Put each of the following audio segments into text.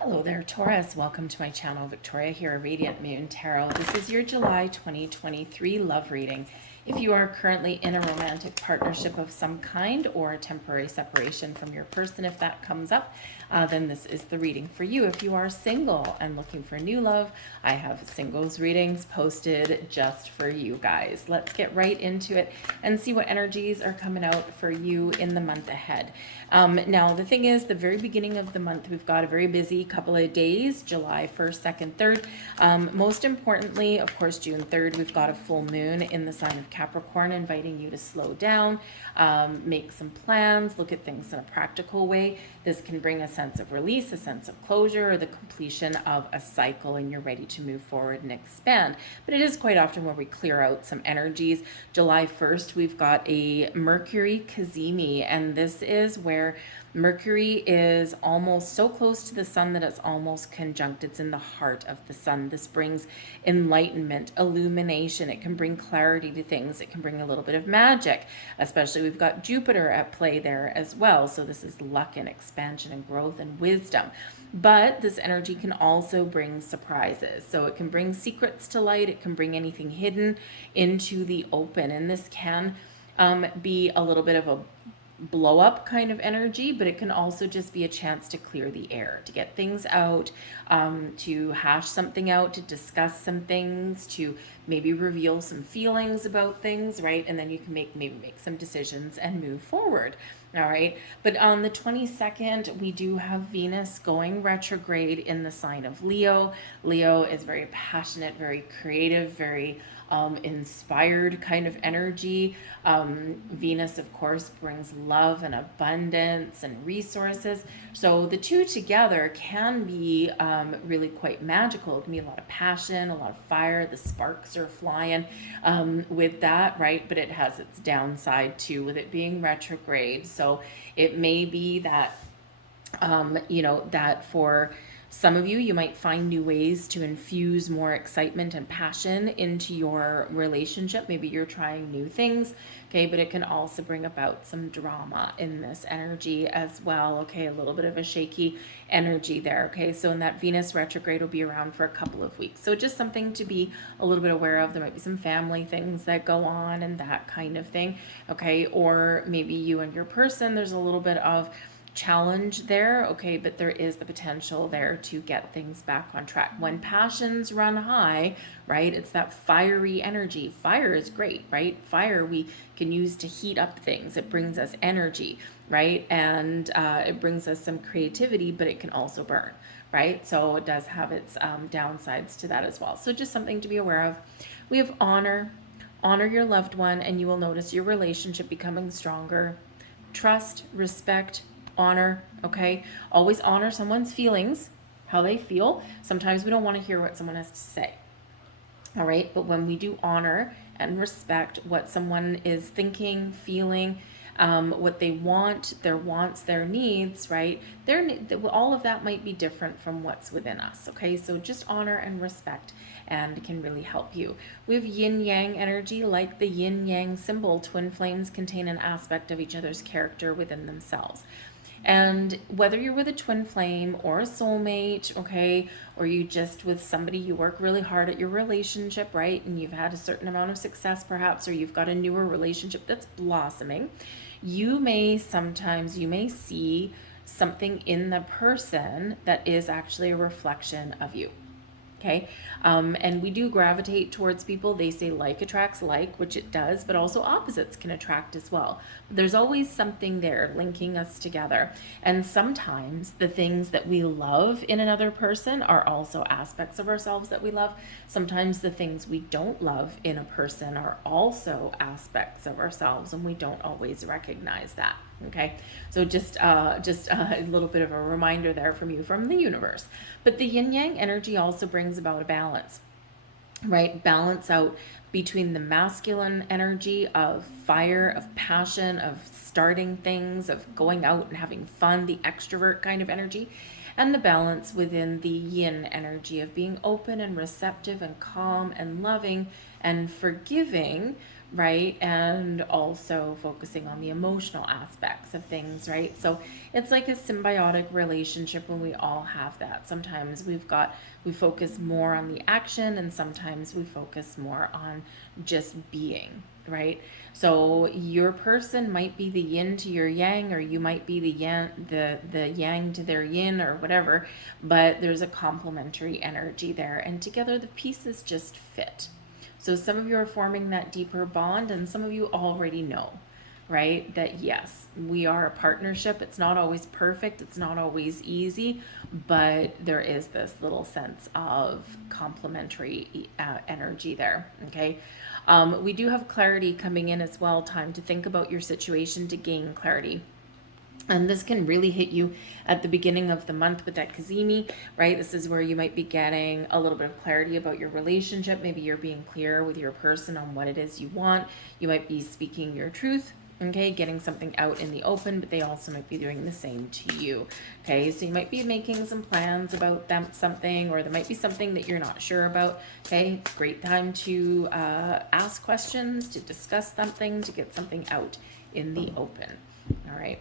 Hello there, Taurus. Welcome to my channel. Victoria here, Radiant Moon Tarot. This is your July 2023 love reading. If you are currently in a romantic partnership of some kind or a temporary separation from your person, if that comes up, then this is the reading for you. If you are single and looking for new love, I have singles readings posted just for you guys. Let's get right into it and see what energies are coming out for you in the month ahead. Now, the thing is, the very beginning of the month, we've got a very busy couple of days, July 1st, 2nd, 3rd. Most importantly, of course, June 3rd, we've got a full moon in the sign of Capricorn, inviting you to slow down, make some plans, look at things in a practical way. This can bring a sense of release, a sense of closure, or the completion of a cycle, and you're ready to move forward and expand. But it is quite often where we clear out some energies. July 1st, we've got a Mercury Cazimi, and this is where Mercury is almost so close to the sun that it's almost conjunct. It's in the heart of the sun. This brings enlightenment, illumination. It can bring clarity to things. It can bring a little bit of magic, especially we've got Jupiter at play there as well. So this is luck and expansion and growth and wisdom. But this energy can also bring surprises. So it can bring secrets to light. It can bring anything hidden into the open. And this can be a little bit of a blow up kind of energy, but it can also just be a chance to clear the air, to get things out, to hash something out, to discuss some things, to maybe reveal some feelings about things, right? And then you can maybe make some decisions and move forward. All right. But on the 22nd, we do have Venus going retrograde in the sign of Leo. Leo is very passionate, very creative, very inspired kind of energy. Venus, of course, brings love and abundance and resources. So the two together can be really quite magical. It can be a lot of passion, a lot of fire. The sparks are flying with that, right? But it has its downside too, with it being retrograde. So it may be that, that for some of you might find new ways to infuse more excitement and passion into your relationship. Maybe you're trying new things, okay? But it can also bring about some drama in this energy as well, okay? A little bit of a shaky energy there, okay? So in that Venus retrograde will be around for a couple of weeks. So just something to be a little bit aware of. There might be some family things that go on and that kind of thing, okay? Or maybe you and your person, there's a little bit of challenge there, okay, but there is the potential there to get things back on track. When passions run high, right, it's that fiery energy. Fire is great, right? Fire we can use to heat up things. It brings us energy, right? And it brings us some creativity, but it can also burn, right? So it does have its downsides to that as well. So just something to be aware of. We have honor. Honor your loved one, and you will notice your relationship becoming stronger. Trust, respect, honor, okay? Always honor someone's feelings, how they feel. Sometimes we don't want to hear what someone has to say, all right? But when we do honor and respect what someone is thinking, feeling, what they want, their wants, their needs, right? All of that might be different from what's within us, okay? So just honor and respect, and can really help you. We have yin-yang energy, like the yin-yang symbol. Twin flames contain an aspect of each other's character within themselves. And whether you're with a twin flame or a soulmate, okay, or you just with somebody you work really hard at your relationship, right, and you've had a certain amount of success perhaps, or you've got a newer relationship that's blossoming, you may see something in the person that is actually a reflection of you. Okay. And we do gravitate towards people. They say like attracts like, which it does, but also opposites can attract as well. But there's always something there linking us together. And sometimes the things that we love in another person are also aspects of ourselves that we love. Sometimes the things we don't love in a person are also aspects of ourselves, and we don't always recognize that. Okay, so just a little bit of a reminder there from you, from the universe. But the yin yang energy also brings about a balance, right? Balance out between the masculine energy of fire, of passion, of starting things, of going out and having fun, the extrovert kind of energy, and the balance within the yin energy of being open and receptive and calm and loving and forgiving, right? And also focusing on the emotional aspects of things, right? So it's like a symbiotic relationship when we all have that. Sometimes we focus more on the action, and sometimes we focus more on just being, right? So your person might be the yin to your yang, or you might be the yang to their yin, or whatever, but there's a complementary energy there, and together the pieces just fit. So some of you are forming that deeper bond, and some of you already know, right? That yes, we are a partnership. It's not always perfect, it's not always easy, but there is this little sense of complementary energy there, okay? We do have clarity coming in as well, time to think about your situation to gain clarity. And this can really hit you at the beginning of the month with that Kazemi, right? This is where you might be getting a little bit of clarity about your relationship. Maybe you're being clear with your person on what it is you want. You might be speaking your truth, okay? Getting something out in the open, but they also might be doing the same to you, okay? So you might be making some plans about something, or there might be something that you're not sure about, okay? Great time to ask questions, to discuss something, to get something out in the open, all right?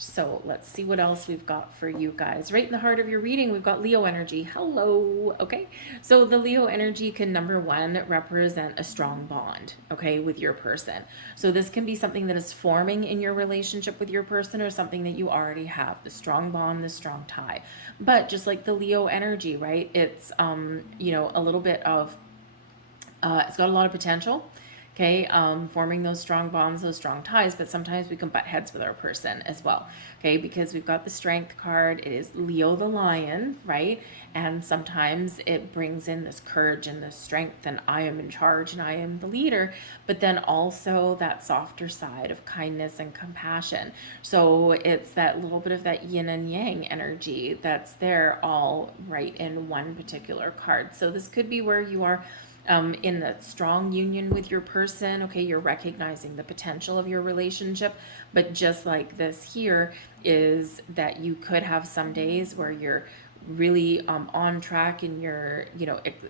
So let's see what else we've got for you guys. Right in the heart of your reading, we've got Leo energy. Hello. Okay. So the Leo energy can, number one, represent a strong bond, okay, with your person. So this can be something that is forming in your relationship with your person, or something that you already have, the strong bond, the strong tie. But just like the Leo energy, right? It's, a little bit of, it's got a lot of potential, okay, forming those strong bonds, those strong ties, but sometimes we can butt heads with our person as well, okay, because we've got the Strength card. It is Leo the lion, right? And sometimes it brings in this courage and this strength, and I am in charge and I am the leader, but then also that softer side of kindness and compassion. So it's that little bit of that yin and yang energy that's there, all right in one particular card. So this could be where you are in that strong union with your person, okay, you're recognizing the potential of your relationship, but just like this here is that you could have some days where you're really on track, and you're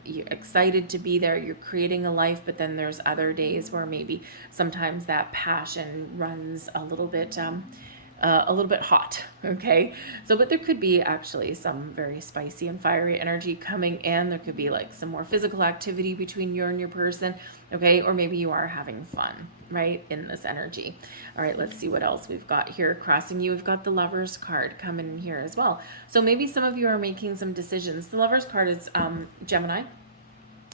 excited to be there, you're creating a life, but then there's other days where maybe sometimes that passion runs a little bit hot, okay? So, but there could be actually some very spicy and fiery energy coming in. There could be like some more physical activity between you and your person, okay? Or maybe you are having fun, right, in this energy. All right, let's see what else we've got here crossing you. We've got the Lovers card coming in here as well. So maybe some of you are making some decisions. The Lovers card is Gemini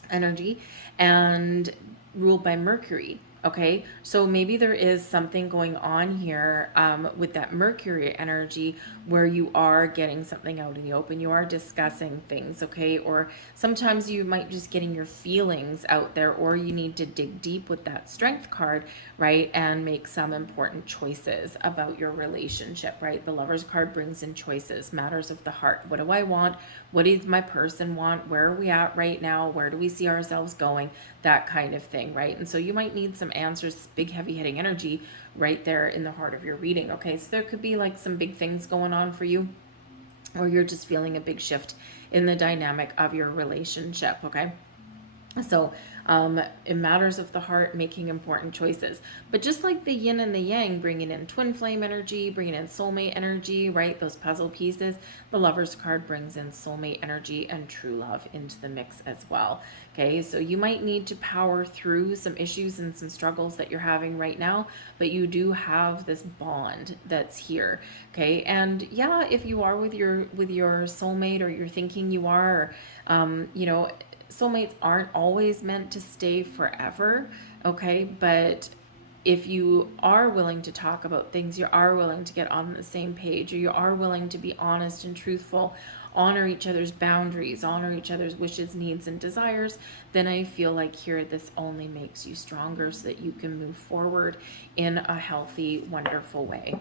energy and ruled by Mercury. Okay, so maybe there is something going on here with that Mercury energy where you are getting something out in the open. You are discussing things, okay? Or sometimes you might just getting your feelings out there, or you need to dig deep with that Strength card, right? And make some important choices about your relationship, right? The Lovers card brings in choices, matters of the heart. What do I want? What does my person want? Where are we at right now? Where do we see ourselves going? That kind of thing, right? And so you might need some answers, big heavy hitting energy right there in the heart of your reading, okay? So there could be like some big things going on for you, or you're just feeling a big shift in the dynamic of your relationship, okay? So in matters of the heart, making important choices. But just like the yin and the yang, bringing in twin flame energy, bringing in soulmate energy, right? Those puzzle pieces, the Lovers card brings in soulmate energy and true love into the mix as well. Okay, so you might need to power through some issues and some struggles that you're having right now, but you do have this bond that's here. Okay, and yeah, if you are with your soulmate, or you're thinking you are, soulmates aren't always meant to stay forever, okay? But if you are willing to talk about things, you are willing to get on the same page, or you are willing to be honest and truthful, honor each other's boundaries, honor each other's wishes, needs, and desires, then I feel like here this only makes you stronger so that you can move forward in a healthy, wonderful way.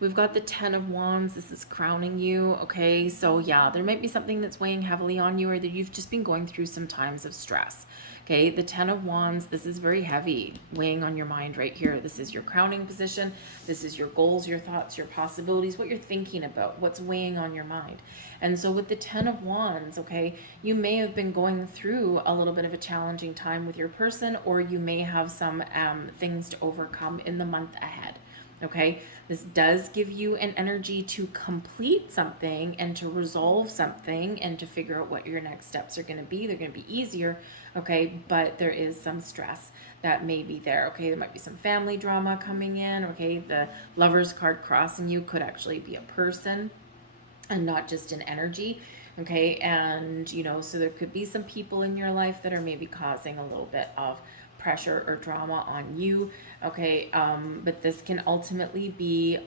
We've got the Ten of Wands. This is crowning you. Okay, so yeah, there might be something that's weighing heavily on you, or that you've just been going through some times of stress. Okay, the Ten of Wands, this is very heavy, weighing on your mind right here. This is your crowning position. This is your goals, your thoughts, your possibilities, what you're thinking about, what's weighing on your mind. And so with the Ten of Wands, okay, you may have been going through a little bit of a challenging time with your person, or you may have some things to overcome in the month ahead. Okay, this does give you an energy to complete something and to resolve something and to figure out what your next steps are going to be. They're going to be easier, okay, but there is some stress that may be there. Okay, there might be some family drama coming in. Okay, the Lovers card crossing you could actually be a person and not just an energy. Okay, and so there could be some people in your life that are maybe causing a little bit of pressure or drama on you. Okay, but this can ultimately be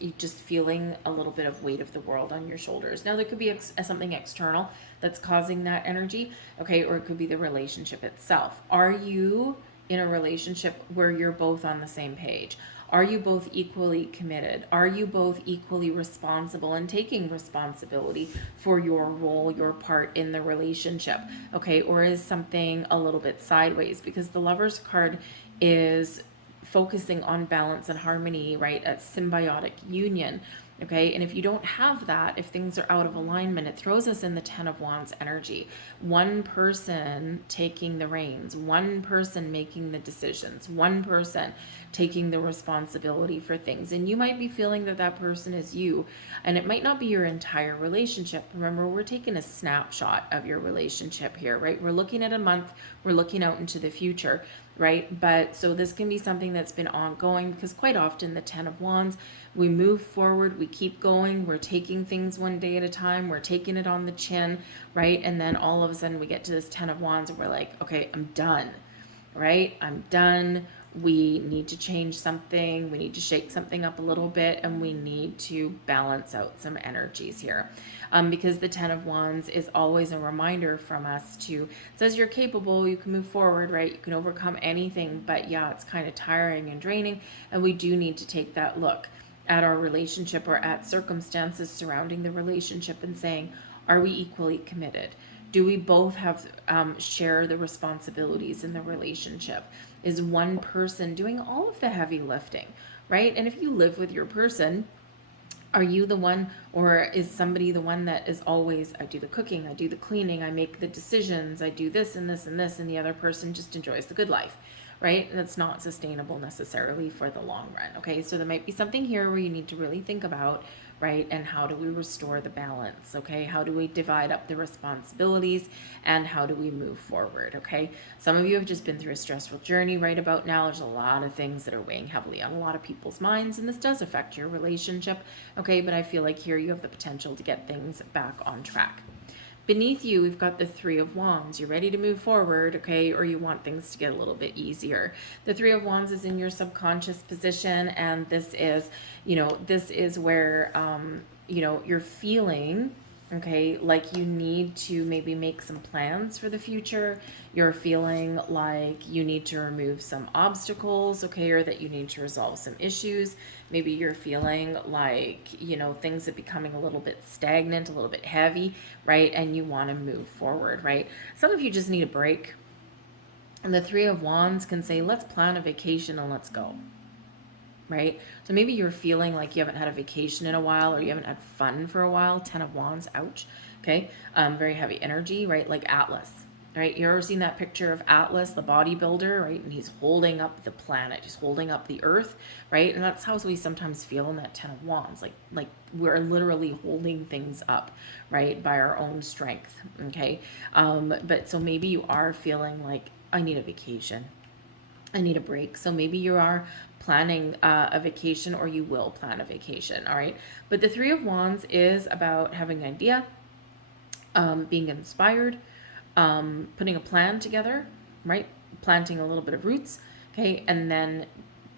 you just feeling a little bit of weight of the world on your shoulders. Now there could be something external that's causing that energy, okay, or it could be the relationship itself. Are you in a relationship where you're both on the same page? Are you both equally committed? Are you both equally responsible and taking responsibility for your role, your part in the relationship? Okay, or is something a little bit sideways? Because the Lovers card is focusing on balance and harmony, right? A symbiotic union. Okay, and if you don't have that, if things are out of alignment, it throws us in the Ten of Wands energy. One person taking the reins, one person making the decisions, one person taking the responsibility for things. And you might be feeling that that person is you, and it might not be your entire relationship. Remember, we're taking a snapshot of your relationship here, right? We're looking at a month, we're looking out into the future, right? But so this can be something that's been ongoing, because quite often the Ten of Wands, we move forward, we keep going, we're taking things one day at a time, we're taking it on the chin, right? And then all of a sudden we get to this Ten of Wands and we're like, okay, I'm done, right? I'm done. We need to change something, we need to shake something up a little bit, and we need to balance out some energies here. Because the Ten of Wands is always a reminder from us to, it says you're capable, you can move forward, right? You can overcome anything, but yeah, it's kind of tiring and draining, and we do need to take that look at our relationship or at circumstances surrounding the relationship and saying, are we equally committed? Do we both have share the responsibilities in the relationship? Is one person doing all of the heavy lifting, right? And if you live with your person, are you the one, or is somebody the one that is always, I do the cooking, I do the cleaning, I make the decisions, I do this and this and this, and the other person just enjoys the good life, right? That's not sustainable necessarily for the long run. Okay, so there might be something here where you need to really think about, right? And how do we restore the balance? Okay, how do we divide up the responsibilities, and how do we move forward? Okay, some of you have just been through a stressful journey right about now. There's a lot of things that are weighing heavily on a lot of people's minds, and this does affect your relationship. Okay, but I feel like here you have the potential to get things back on track. Beneath you, we've got the Three of Wands. You're ready to move forward, okay, or you want things to get a little bit easier. The Three of Wands is in your subconscious position, and this is, this is where, you're feeling, okay, like you need to maybe make some plans for the future. You're feeling like you need to remove some obstacles, okay, or that you need to resolve some issues. Maybe you're feeling like, things are becoming a little bit stagnant, a little bit heavy, right? And you want to move forward, right? Some of you just need a break. And the Three of Wands can say, let's plan a vacation and let's go. Right? So maybe you're feeling like you haven't had a vacation in a while, or you haven't had fun for a while. Ten of Wands, ouch. Okay. Very heavy energy, right? Like Atlas, right? You ever seen that picture of Atlas, the bodybuilder, right? And he's holding up the planet, he's holding up the earth, right? And that's how we sometimes feel in that Ten of Wands. Like we're literally holding things up, right? By our own strength. Okay. But so maybe you are feeling like, I need a vacation, I need a break. So maybe you are planning a vacation, or you will plan a vacation. All right. But the Three of Wands is about having an idea, being inspired, putting a plan together, right? Planting a little bit of roots. Okay. And then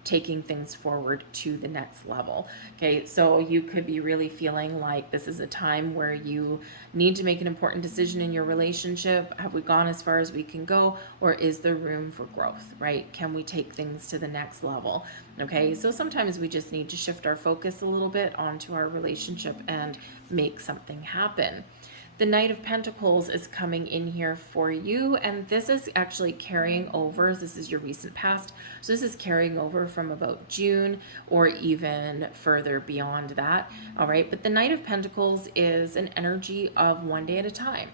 taking things forward to the next level. Okay, so you could be really feeling like this is a time where you need to make an important decision in your relationship. Have we gone as far as we can go, or is there room for growth, right? Can we take things to the next level? Okay, so sometimes we just need to shift our focus a little bit onto our relationship and make something happen. The Knight of Pentacles is coming in here for you, and this is actually carrying over. This is your recent past. So this is carrying over from about June or even further beyond that. All right, but the Knight of Pentacles is an energy of one day at a time.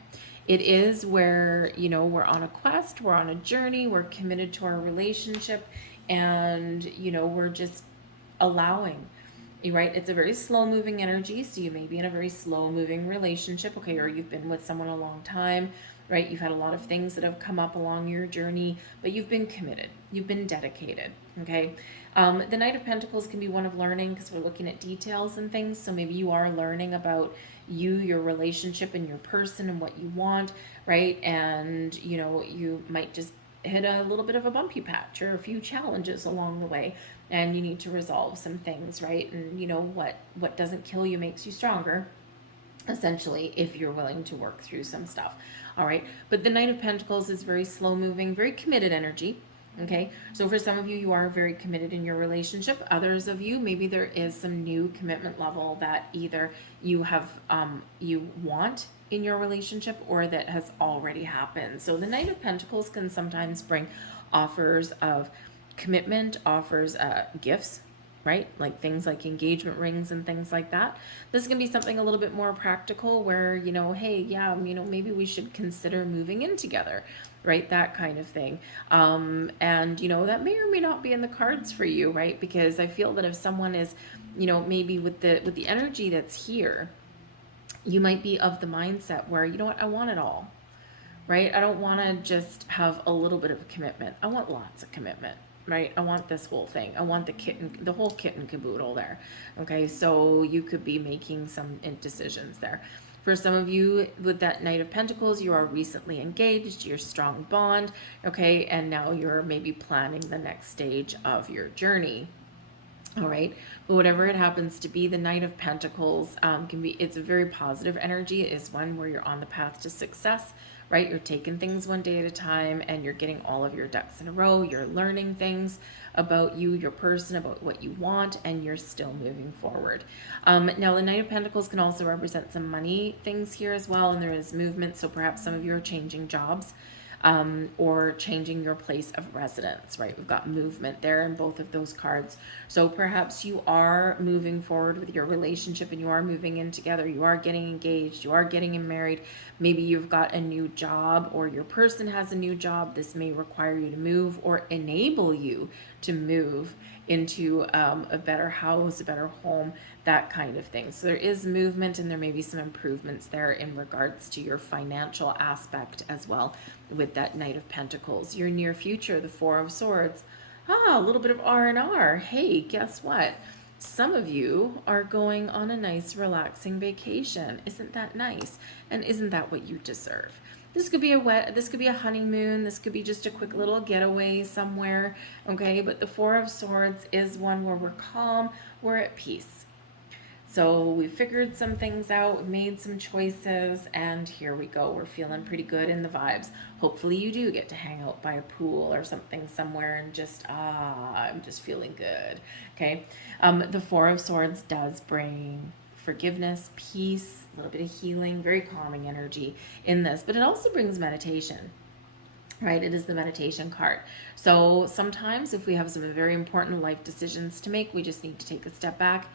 It is where, we're on a quest, we're on a journey, we're committed to our relationship, and, we're just allowing. Right? It's a very slow moving energy. So you may be in a very slow moving relationship, okay, or you've been with someone a long time, right? You've had a lot of things that have come up along your journey, but you've been committed, you've been dedicated, okay? The Knight of Pentacles can be one of learning, because we're looking at details and things. So maybe you are learning about you, your relationship, and your person and what you want, right? And, you might just hit a little bit of a bumpy patch or a few challenges along the way, and you need to resolve some things, right? And what doesn't kill you makes you stronger, essentially, if you're willing to work through some stuff. All right, but the Knight of Pentacles is very slow moving, very committed energy. Okay, so for some of you, you are very committed in your relationship. Others of you, maybe there is some new commitment level that either you have you want in your relationship, or that has already happened. So the Knight of Pentacles can sometimes bring offers of commitment, offers gifts, right? Like things like engagement rings and things like that. This is going to be something a little bit more practical where, hey, yeah, maybe we should consider moving in together, right? That kind of thing. And, that may or may not be in the cards for you, right? Because I feel that if someone is, maybe with the energy that's here, you might be of the mindset where, I want it all, right? I don't want to just have a little bit of a commitment. I want lots of commitment, right? I want this whole thing. I want the whole kit and caboodle there. Okay, so you could be making some decisions there. For some of you with that Knight of Pentacles, you are recently engaged, you're strong bond, okay, and now you're maybe planning the next stage of your journey. All right, but whatever it happens to be, the Knight of Pentacles it's a very positive energy. It is one where you're on the path to success, right? You're taking things one day at a time, and you're getting all of your ducks in a row. You're learning things about you, your person, about what you want, and you're still moving forward. Now, the Knight of Pentacles can also represent some money things here as well, and there is movement. So perhaps some of you are changing jobs. Or changing your place of residence, right? We've got movement there in both of those cards. So perhaps you are moving forward with your relationship, and you are moving in together. You are getting engaged. You are getting married. Maybe you've got a new job, or your person has a new job. This may require you to move or enable you to move into a better house, a better home, that kind of thing. So there is movement, and there may be some improvements there in regards to your financial aspect as well with that Knight of Pentacles. Your near future, the Four of Swords. A little bit of R&R. Hey, guess what? Some of you are going on a nice relaxing vacation. Isn't that nice? And isn't that what you deserve? This could be a honeymoon. This could be just a quick little getaway somewhere, okay? But the Four of Swords is one where we're calm, we're at peace. So we figured some things out, we made some choices, and here we go. We're feeling pretty good in the vibes. Hopefully you do get to hang out by a pool or something somewhere and just, I'm just feeling good, okay? The Four of Swords does bring forgiveness, peace, a little bit of healing, very calming energy in this, but it also brings meditation. Right, it is the meditation card. So sometimes if we have some very important life decisions to make, we just need to take a step back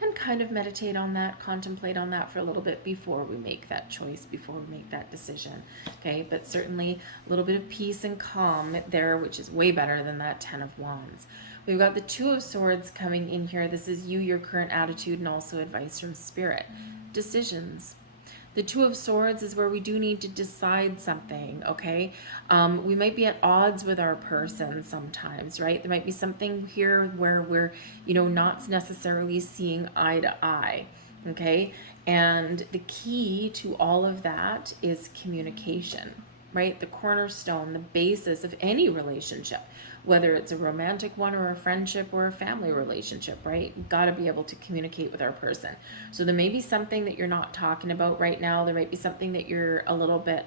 and kind of meditate on that, contemplate on that for a little bit before we make that choice, before we make that decision. Okay, but certainly a little bit of peace and calm there, which is way better than that Ten of Wands. We've got the Two of Swords coming in here. This is you, your current attitude, and also advice from Spirit. Decisions. The Two of Swords is where we do need to decide something, okay? We might be at odds with our person sometimes, right? There might be something here where we're, not necessarily seeing eye to eye, okay? And the key to all of that is communication, right? The cornerstone, the basis of any relationship, whether it's a romantic one or a friendship or a family relationship, right? Got to be able to communicate with our person. So there may be something that you're not talking about right now. There might be something that you're a little bit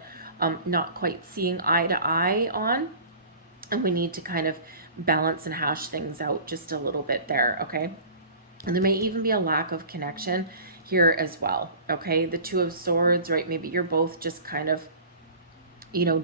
not quite seeing eye to eye on, and we need to kind of balance and hash things out just a little bit there, okay? And there may even be a lack of connection here as well, okay? The Two of Swords, right? Maybe you're both just kind of,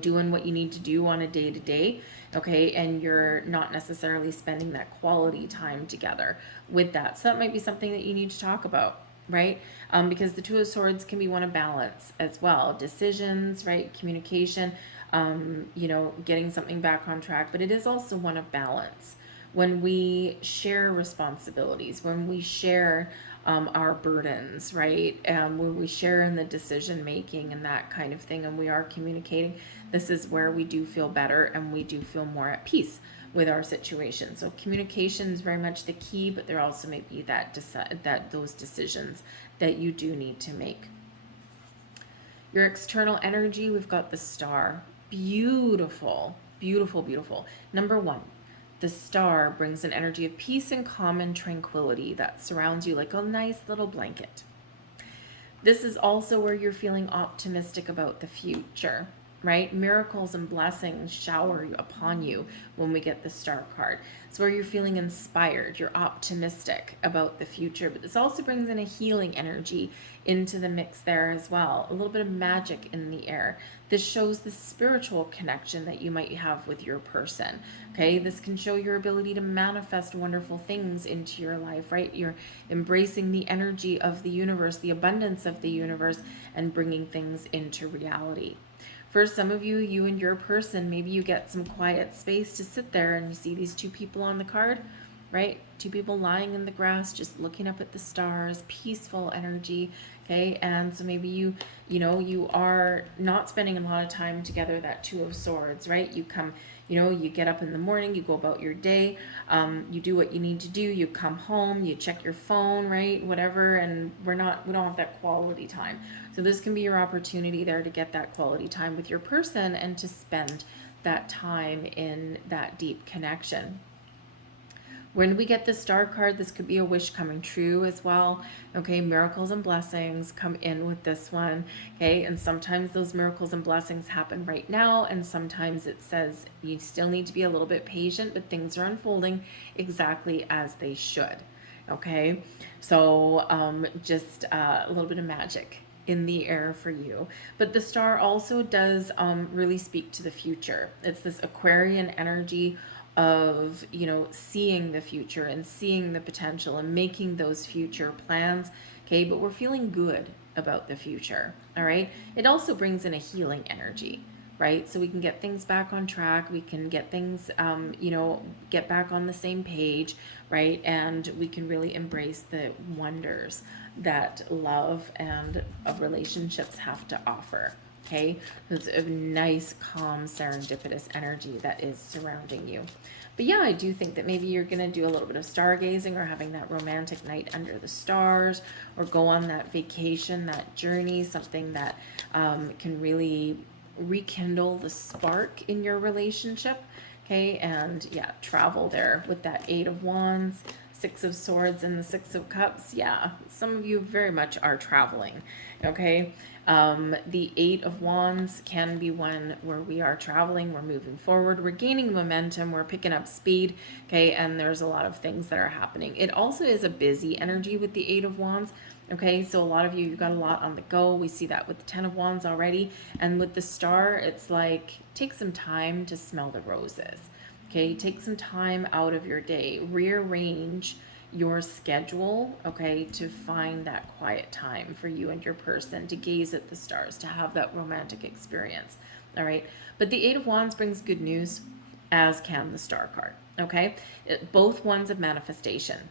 doing what you need to do on a day to day, okay? And you're not necessarily spending that quality time together with that. So that might be something that you need to talk about, right? Because the Two of Swords can be one of balance as well. Decisions, right? Communication, getting something back on track, but it is also one of balance. When we share responsibilities, when we share our burdens, right? When we share in the decision making and that kind of thing, and we are communicating, this is where we do feel better and we do feel more at peace with our situation. So communication is very much the key, but there also may be that those decisions that you do need to make. Your external energy, we've got the Star. Beautiful, beautiful, beautiful. Number one, the Star brings an energy of peace and calm and tranquility that surrounds you like a nice little blanket. This is also where you're feeling optimistic about the future, right? Miracles and blessings shower upon you when we get the Star card. It's where you're feeling inspired, you're optimistic about the future, but this also brings in a healing energy into the mix there as well. A little bit of magic in the air. This shows the spiritual connection that you might have with your person, okay? This can show your ability to manifest wonderful things into your life, right? You're embracing the energy of the universe, the abundance of the universe, and bringing things into reality. For some of you, you and your person, maybe you get some quiet space to sit there and you see these two people on the card, right? Two people lying in the grass, just looking up at the stars, peaceful energy, okay? And so maybe you are not spending a lot of time together, that Two of Swords, right? You come, you get up in the morning, you go about your day, you do what you need to do, you come home, you check your phone, right? Whatever, and we don't have that quality time. So this can be your opportunity there to get that quality time with your person and to spend that time in that deep connection. When we get the Star card, this could be a wish coming true as well. Okay, miracles and blessings come in with this one. Okay, and sometimes those miracles and blessings happen right now, and sometimes it says you still need to be a little bit patient, but things are unfolding exactly as they should. Okay, so just a little bit of magic in the air for you. But the Star also does really speak to the future. It's this Aquarian energy of seeing the future and seeing the potential and making those future plans, okay? But we're feeling good about the future, all right? It also brings in a healing energy, right? So we can get things back on track, we can get things get back on the same page, right? And we can really embrace the wonders that love and relationships have to offer. Okay, it's a nice, calm, serendipitous energy that is surrounding you. But yeah, I do think that maybe you're going to do a little bit of stargazing or having that romantic night under the stars, or go on that vacation, that journey, something that can really rekindle the spark in your relationship. Okay, and yeah, travel there with that Eight of Wands, Six of Swords, and the Six of Cups. Yeah, some of you very much are traveling. Okay, the Eight of Wands can be one where we are traveling, we're moving forward, we're gaining momentum, we're picking up speed, okay, and there's a lot of things that are happening. It also is a busy energy with the Eight of Wands, okay, so a lot of you, you've got a lot on the go. We see that with the Ten of Wands already, and with the Star, it's like, take some time to smell the roses, okay, take some time out of your day, rearrange your schedule, okay, to find that quiet time for you and your person to gaze at the stars, to have that romantic experience, all right? But the Eight of Wands brings good news, as can the Star card, okay? Both ones of manifestation.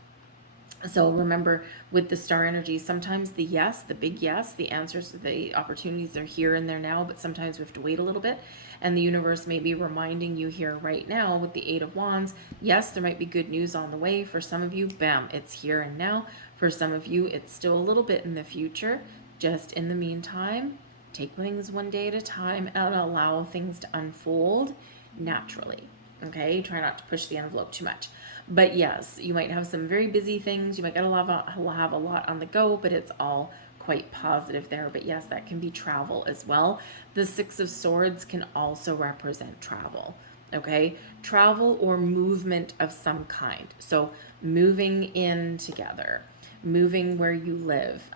So remember, with the Star energy, sometimes the yes, the big yes, the answers, the opportunities are here and there now, but sometimes we have to wait a little bit. And the universe may be reminding you here right now with the Eight of Wands, yes, there might be good news on the way. For some of you, bam, it's here and now. For some of you, it's still a little bit in the future. Just in the meantime, take things one day at a time and allow things to unfold naturally. Okay, try not to push the envelope too much. But yes, you might have some very busy things. You might have a lot on the go, but it's all quite positive there. But yes, that can be travel as well. The Six of Swords can also represent travel. Okay, travel or movement of some kind. So moving in together, moving where you live,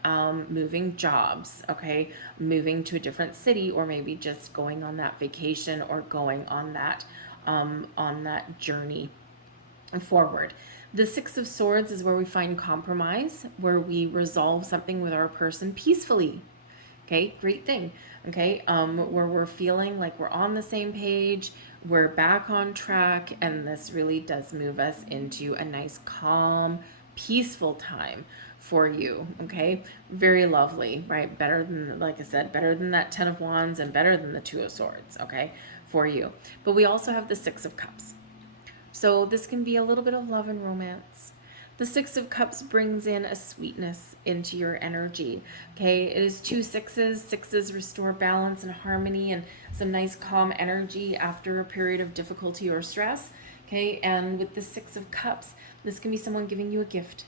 moving jobs, okay, moving to a different city, or maybe just going on that vacation or going on that journey forward. The Six of Swords is where we find compromise, where we resolve something with our person peacefully. Okay, great thing. Okay, where we're feeling like we're on the same page, we're back on track, and this really does move us into a nice, calm, peaceful time for you. Okay, very lovely, right? Better than, like I said, better than that Ten of Wands and better than the Two of Swords, okay, for you. But we also have the Six of Cups. So this can be a little bit of love and romance. The Six of Cups brings in a sweetness into your energy. Okay, it is two sixes. Sixes restore balance and harmony and some nice calm energy after a period of difficulty or stress. Okay, and with the Six of Cups, this can be someone giving you a gift,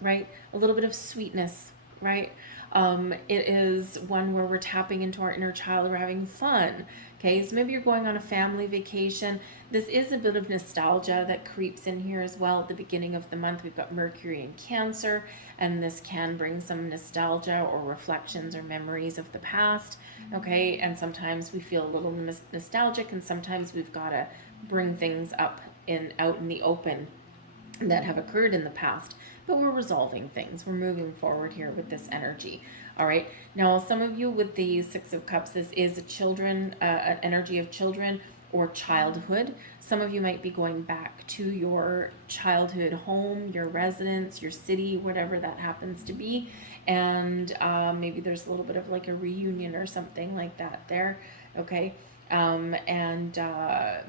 right? A little bit of sweetness, right? It is one where we're tapping into our inner child, we're having fun. Okay, so maybe you're going on a family vacation. This is a bit of nostalgia that creeps in here as well. At the beginning of the month, we've got Mercury in Cancer, and this can bring some nostalgia or reflections or memories of the past. Okay, and sometimes we feel a little nostalgic, and sometimes we've got to bring things up out in the open that have occurred in the past, but we're resolving things. We're moving forward here with this energy. All right. Now, some of you with the Six of Cups, this is an energy of children or childhood. Some of you might be going back to your childhood home, your residence, your city, whatever that happens to be. And maybe there's a little bit of like a reunion or something like that there. Okay.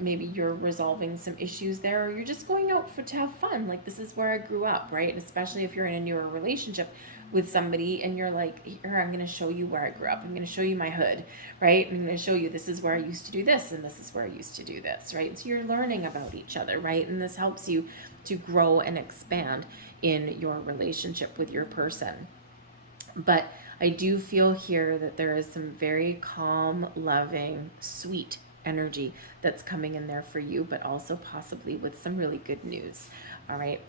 Maybe you're resolving some issues there, or you're just going out to have fun. Like, this is where I grew up, right? Especially if you're in a newer relationship with somebody and you're like, here, I'm going to show you where I grew up. I'm going to show you my hood, right? I'm going to show you this is where I used to do this and this is where I used to do this, right? So you're learning about each other, right? And this helps you to grow and expand in your relationship with your person. But I do feel here that there is some very calm, loving, sweet energy that's coming in there for you, but also possibly with some really good news. All right.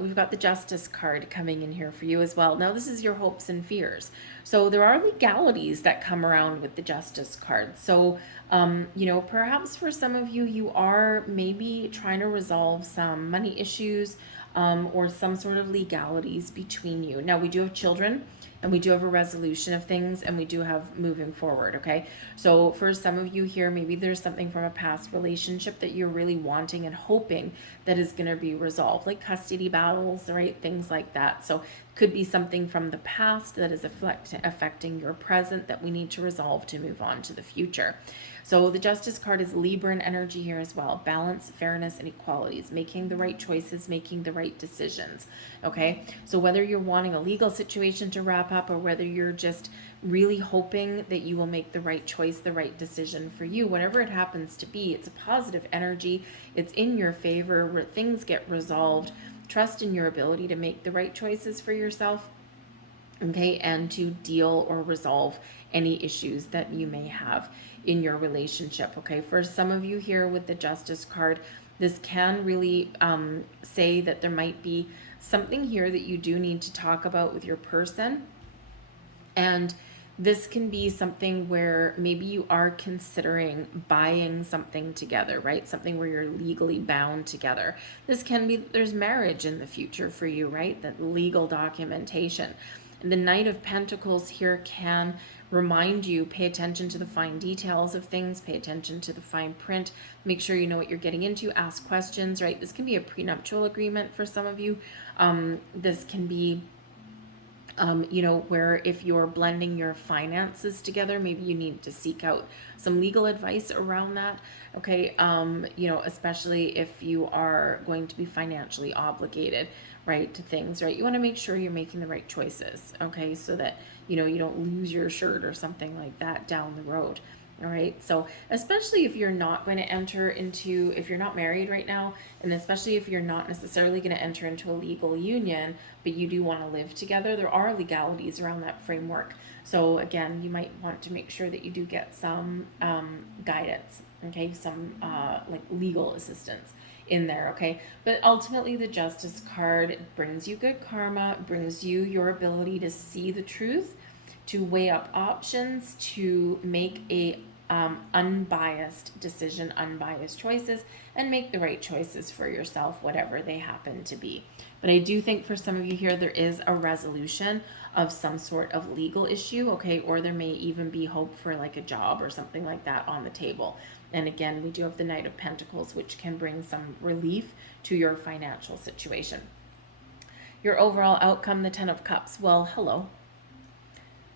We've got the Justice card coming in here for you as well. Now, this is your hopes and fears. So there are legalities that come around with the Justice card. So, perhaps for some of you, you are maybe trying to resolve some money issues or some sort of legalities between you. Now, we do have children, and we do have a resolution of things, and we do have moving forward, okay? So for some of you here, maybe there's something from a past relationship that you're really wanting and hoping that is going to be resolved, like custody battles, right? Things like that. So could be something from the past that is affecting your present that we need to resolve to move on to the future. So the Justice card is Libran energy here as well. Balance, fairness, and equalities. Making the right choices, making the right decisions. Okay? So whether you're wanting a legal situation to wrap up or whether you're just really hoping that you will make the right choice, the right decision for you, whatever it happens to be, it's a positive energy. It's in your favor where things get resolved. Trust in your ability to make the right choices for yourself. Okay, and to deal or resolve any issues that you may have in your relationship. Okay, for some of you here with the Justice card, this can really say that there might be something here that you do need to talk about with your person. And this can be something where maybe you are considering buying something together, right? Something where you're legally bound together. This can be, there's marriage in the future for you, right? That legal documentation. And the Knight of Pentacles here can remind you, pay attention to the fine details of things, pay attention to the fine print, make sure you know what you're getting into, ask questions, right? This can be a prenuptial agreement for some of you. This can be where if you're blending your finances together, maybe you need to seek out some legal advice around that. Okay. Especially if you are going to be financially obligated, right, to things, right? You want to make sure you're making the right choices. Okay. So that, you don't lose your shirt or something like that down the road. All right. So especially if you're not going to enter into, if you're not married right now, and especially if you're not necessarily going to enter into a legal union, but you do want to live together, there are legalities around that framework. So again, you might want to make sure that you do get some guidance, okay, some like legal assistance in there, okay? But ultimately, the Justice card brings you good karma, brings you your ability to see the truth, to weigh up options, to make a unbiased decision, unbiased choices, and make the right choices for yourself, whatever they happen to be. But I do think for some of you here, there is a resolution of some sort of legal issue, okay? Or there may even be hope for like a job or something like that on the table. And again, we do have the Knight of Pentacles, which can bring some relief to your financial situation. Your overall outcome, the Ten of Cups. Well, hello.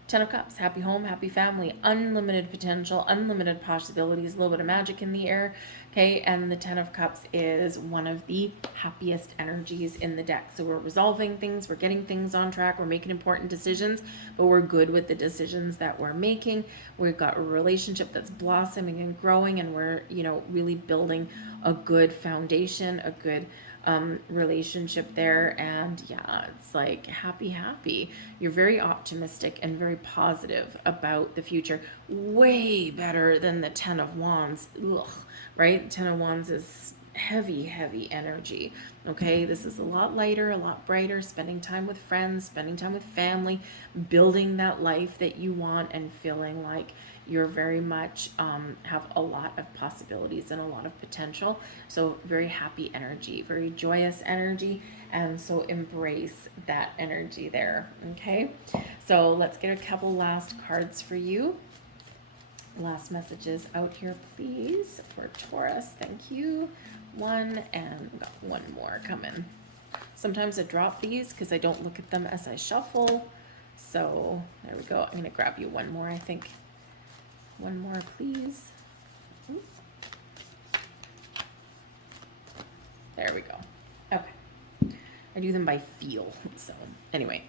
Ten of Cups, happy home, happy family, unlimited potential, unlimited possibilities, a little bit of magic in the air, okay? And the Ten of Cups is one of the happiest energies in the deck. So we're resolving things, we're getting things on track, we're making important decisions, but we're good with the decisions that we're making. We've got a relationship that's blossoming and growing, and we're, you know, really building a good foundation, a good relationship there. And yeah, it's like happy. You're very optimistic and very positive about the future. Way better than the Ten of Wands. Ugh, right? Ten of Wands is heavy energy. Okay, this is a lot lighter, a lot brighter, spending time with friends, spending time with family, building that life that you want, and feeling like you're very much have a lot of possibilities and a lot of potential. So very happy energy, very joyous energy, and so embrace that energy there. Okay, so let's get a couple last cards for you. Last messages out here, please, for Taurus. Thank you. One, and we got one more coming. Sometimes I drop these because I don't look at them as I shuffle. So there we go. I'm going to grab you one more, I think. One more, please. There we go. Okay. I do them by feel. So anyway,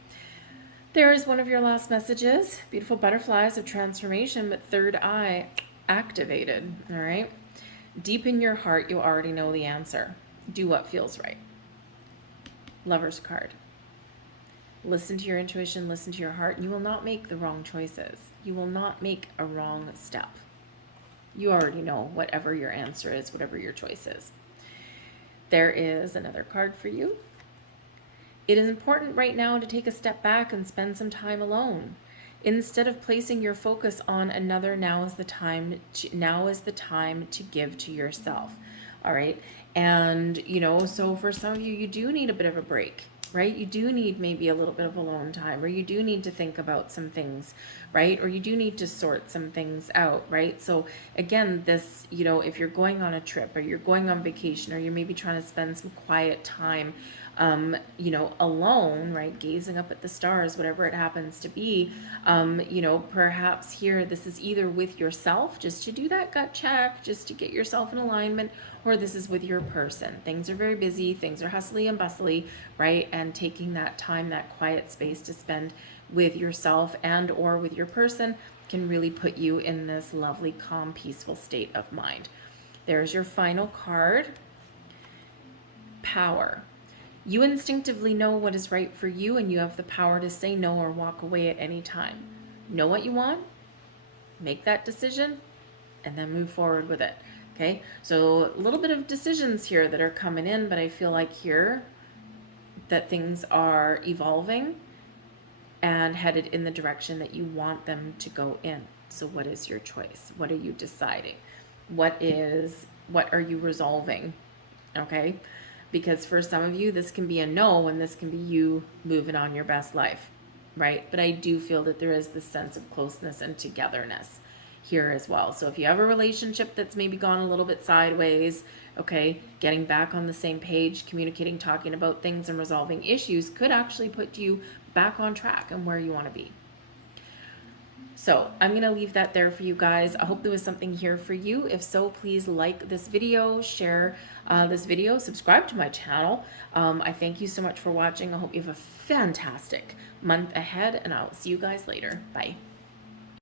there is one of your last messages. Beautiful butterflies of transformation, but third eye activated. All right. Deep in your heart, you already know the answer. Do what feels right. Lover's card. Listen to your intuition, listen to your heart, and you will not make the wrong choices. You will not make a wrong step. You already know whatever your answer is, whatever your choice is. There is another card for you. It is important right now to take a step back and spend some time alone. Instead of placing your focus on another, now is the time to give to yourself. All right. And, you know, so for some of you, you do need a bit of a break, right? You do need maybe a little bit of alone time, or you do need to think about some things, right? Or you do need to sort some things out, right? So again, this, you know, if you're going on a trip or you're going on vacation, or you're maybe trying to spend some quiet time, you know, alone, right? Gazing up at the stars, whatever it happens to be, you know, perhaps here, this is either with yourself, just to do that gut check, just to get yourself in alignment, or this is with your person. Things are very busy, things are hustly and bustly, right? And taking that time, that quiet space to spend with yourself and or with your person can really put you in this lovely, calm, peaceful state of mind. There's your final card. Power. You instinctively know what is right for you, and you have the power to say no or walk away at any time. Know what you want, make that decision, and then move forward with it. Okay, so a little bit of decisions here that are coming in, but I feel like here that things are evolving and headed in the direction that you want them to go in. So what is your choice? What are you deciding? What are you resolving? Okay, because for some of you, this can be a no, and this can be you moving on your best life, right? But I do feel that there is this sense of closeness and togetherness here as well. So if you have a relationship that's maybe gone a little bit sideways, okay, getting back on the same page, communicating, talking about things and resolving issues could actually put you back on track and where you want to be. So I'm going to leave that there for you guys. I hope there was something here for you. If so, please like this video, share this video, subscribe to my channel. I thank you so much for watching. I hope you have a fantastic month ahead, and I'll see you guys later. Bye.